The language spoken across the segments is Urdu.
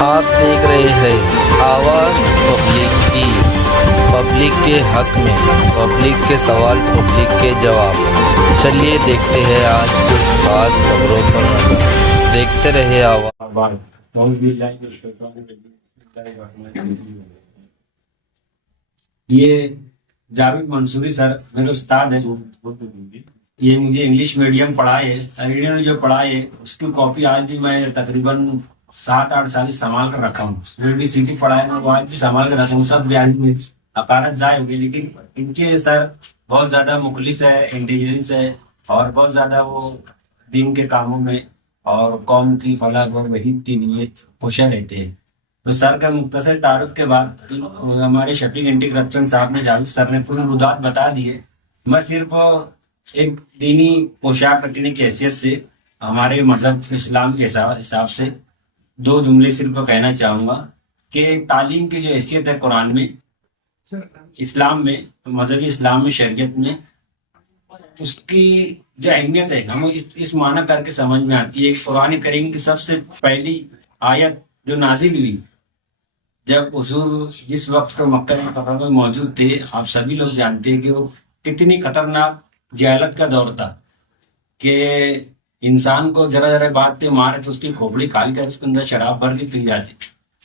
آپ دیکھ رہے ہیں آواز پبلک کی، پبلک کے حق میں، پبلک کے سوال، پبلک کے جواب۔ چلیے دیکھتے ہیں آج کچھ خاص خبروں پر نظر۔ دیکھتے رہے آواز۔ یہ جاوید منصوری سر میرے استاد ہیں، یہ مجھے انگلش میڈیم پڑھائے، انگریزی میں جو پڑھائے اس کی کاپی آج بھی میں تقریباً 7-8 سال سنبھال کر رکھا ہوں۔ یونیورسٹی پڑھائے میں وہ آج بھی سنبھال کر رکھا ہوں، سب بیان میں عقارت ضائع ہوئی، لیکن ان کے سر بہت زیادہ مخلص ہے، انٹیلیجنس ہے، اور بہت زیادہ وہ دین کے کاموں میں اور قوم کی فلاح و بہبود کی نیت کوشاں رہتے ہیں۔ تو سر کا مختصر تعارف کے بعد ہمارے شفیق اینٹی کرپشن صاحب نے، جاوید سر نے پوری رودات بتا دیے۔ میں صرف ایک دینی پوشاک رکھنے کی حیثیت سے، ہمارے مذہب اسلام کے حساب سے 2 جملے صرف کہنا چاہوں گا کہ تعلیم کی جو حیثیت ہے قرآن میں، اسلام میں، مذہبی اسلام میں، شریعت میں، اس کی جو اہمیت ہے ہمیں اس معنی کر کے سمجھ میں آتی ہے۔ قرآن کریم کی سب سے پہلی آیت جو نازل ہوئی جب حضور جس وقت مکہ مکرمہ میں موجود تھے، آپ سبھی لوگ جانتے ہیں کہ وہ کتنی خطرناک جہالت کا دور تھا کہ انسان کو ذرا ذرا بات پہ مار کے اس کی کھوپڑی کھال کر اس کے اندر شراب بھر کے پی جاتی۔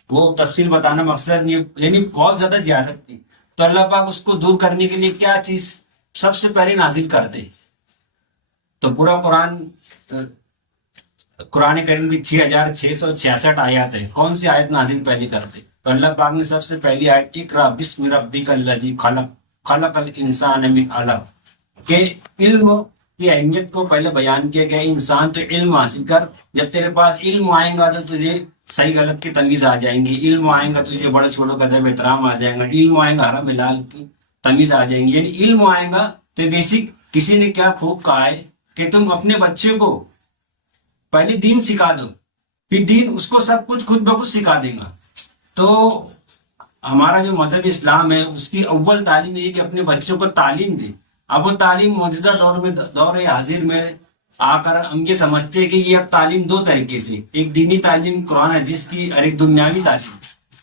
وہ تفصیل بتانا مقصد نہیں، یعنی بہت زیادہ جہالت تھی۔ تو اللہ پاک اس کو دور کرنے کے لیے کیا چیز سب سے پہلے نازل کرتے؟ تو پورا قرآن کریم کی 6666 آیات ہے، کون سی آیت نازل پہلی کرتے؟ تو اللہ پاک نے سب سے پہلی آیت اقرا بسم ربک الذی خلق خلق الانسان من علق کہ علم کی اہمیت کو پہلے بیان کیا گیا۔ انسان تو علم حاصل کر، جب تیرے پاس علم آئے گا تو تجھے صحیح غلط کی تمیز آ جائیں گی، علم آئے گا تجھے بڑے چھوٹوں کا ادب احترام آ جائے گا، علم آئے گا حرام حلال کی تمیز آ جائیں گی۔ یعنی علم آئے گا تو بیسک کسی نے کیا خوب کہا ہے کہ تم اپنے بچے کو پہلے دین سکھا دو، پھر دین اس کو سب کچھ خود بخود سکھا دے گا۔ تو ہمارا جو مذہب اسلام ہے اس کی اول تعلیم یہ کہ اپنے بچوں کو تعلیم دے۔ اب وہ تعلیم موجودہ دور میں، دور حاضر میں آ کر ہم یہ سمجھتے ہیں کہ یہ اب تعلیم 2 طریقے سے، ایک دینی تعلیم قرآن حدیث کی اور ایک دنیاوی تعلیم۔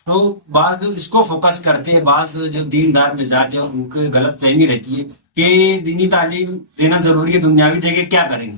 تو بعض لوگ اس کو فوکس کرتے ہیں، بعض جو دیندار مزاج ہے ان کو غلط فہمی رہتی ہے کہ دینی تعلیم دینا ضروری ہے، دنیاوی دے کے کیا کریں گے۔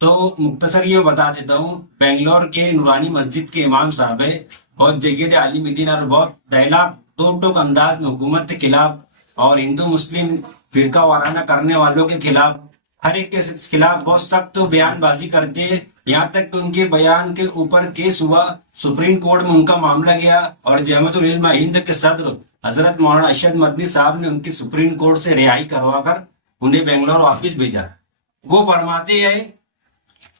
تو مختصر یہ بتا دیتا ہوں، بنگلور کے نورانی مسجد کے امام صاحب ہے، بہت جید عالم دین اور بہت دہلا ٹوک ٹوک انداز میں حکومت کے خلاف اور ہندو مسلم فرقہ وارانہ کرنے والوں کے خلاف، ہر ایک کے خلاف بہت سخت بیان بازی کرتے ہیں، یہاں تک کہ ان کے بیان کے اوپر کیس ہوا، سپریم کورٹ میں ان کا معاملہ گیا، اور جامعۃ العلماء ہند کے صدر حضرت مولانا ارشد مدنی صاحب نے ان کی سپریم کورٹ سے رہائی کروا کر انہیں بنگلور واپس بھیجا۔ وہ فرماتے ہیں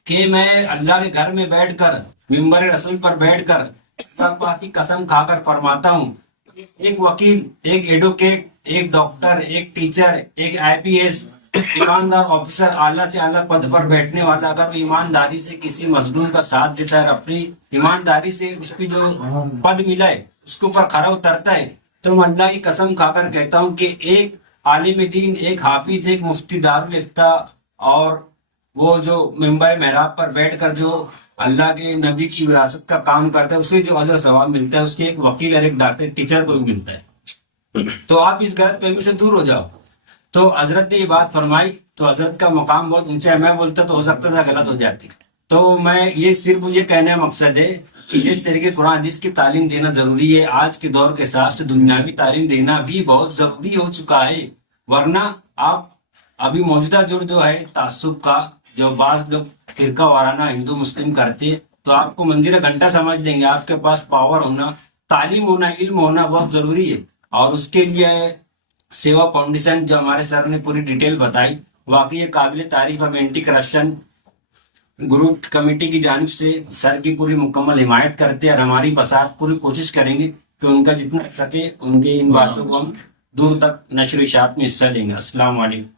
کہ میں اللہ کے گھر میں بیٹھ کر، ممبر رسول پر بیٹھ کر سب کی قسم کھا کر فرماتا ہوں، ایک وکیل، ایک ایڈوکیٹ، ایک ڈاکٹر، ایک ٹیچر، ایک IPS ایماندار آفیسر، اعلیٰ سے اعلیٰ پد پر بیٹھنے والا، اگر وہ ایمانداری سے کسی مظلوم کا ساتھ دیتا ہے، اپنی ایمانداری سے اس کی جو پد ملا ہے اس کے اوپر کھڑا اترتا ہے، تو میں اللہ کی قسم کھا کر کہتا ہوں کہ ایک عالم دین، ایک حافظ، ایک مفتی دارالافتاء، اور وہ جو ممبر محراب پر بیٹھ کر جو اللہ کے نبی کی وراثت کا کام کرتا ہے، اسے جو اجر و ثواب ملتا ہے، اس کے ایک وکیل اور ایک ڈاکٹر، ٹیچر کو بھی ملتا ہے۔ تو آپ اس غلط فہمی سے دور ہو جاؤ۔ تو حضرت نے یہ بات فرمائی، تو حضرت کا مقام بہت اونچا ہے، میں بولتا تو ہو سکتا تھا غلط ہو جاتی۔ تو میں یہ صرف یہ کہنے کا مقصد ہے کہ جس طریقے قرآن حدیث کی تعلیم دینا ضروری ہے، آج کے دور کے حساب سے دنیاوی تعلیم دینا بھی بہت ضروری ہو چکا ہے۔ ورنہ آپ ابھی موجودہ جو ہے تعصب کا، جو بعض لوگ فرقہ وارانہ ہندو مسلم کرتے، تو آپ کو مندر گھنٹہ سمجھ لیں گے۔ آپ کے پاس پاور ہونا، تعلیم ہونا، علم ہونا بہت ضروری ہے، اور اس کے لیے سیوا فاؤنڈیشن جو ہمارے سر نے پوری ڈیٹیل بتائی، واقعی یہ قابل تعریف۔ ہم اینٹی کرپشن گروپ کمیٹی کی جانب سے سر کی پوری مکمل حمایت کرتے ہیں، اور ہماری بساط پوری کوشش کریں گے کہ ان کا جتنا سکے ان کی ان باتوں کو ہم دور تک نشر و اشاعت میں حصہ لیں گے۔ السلام علیکم۔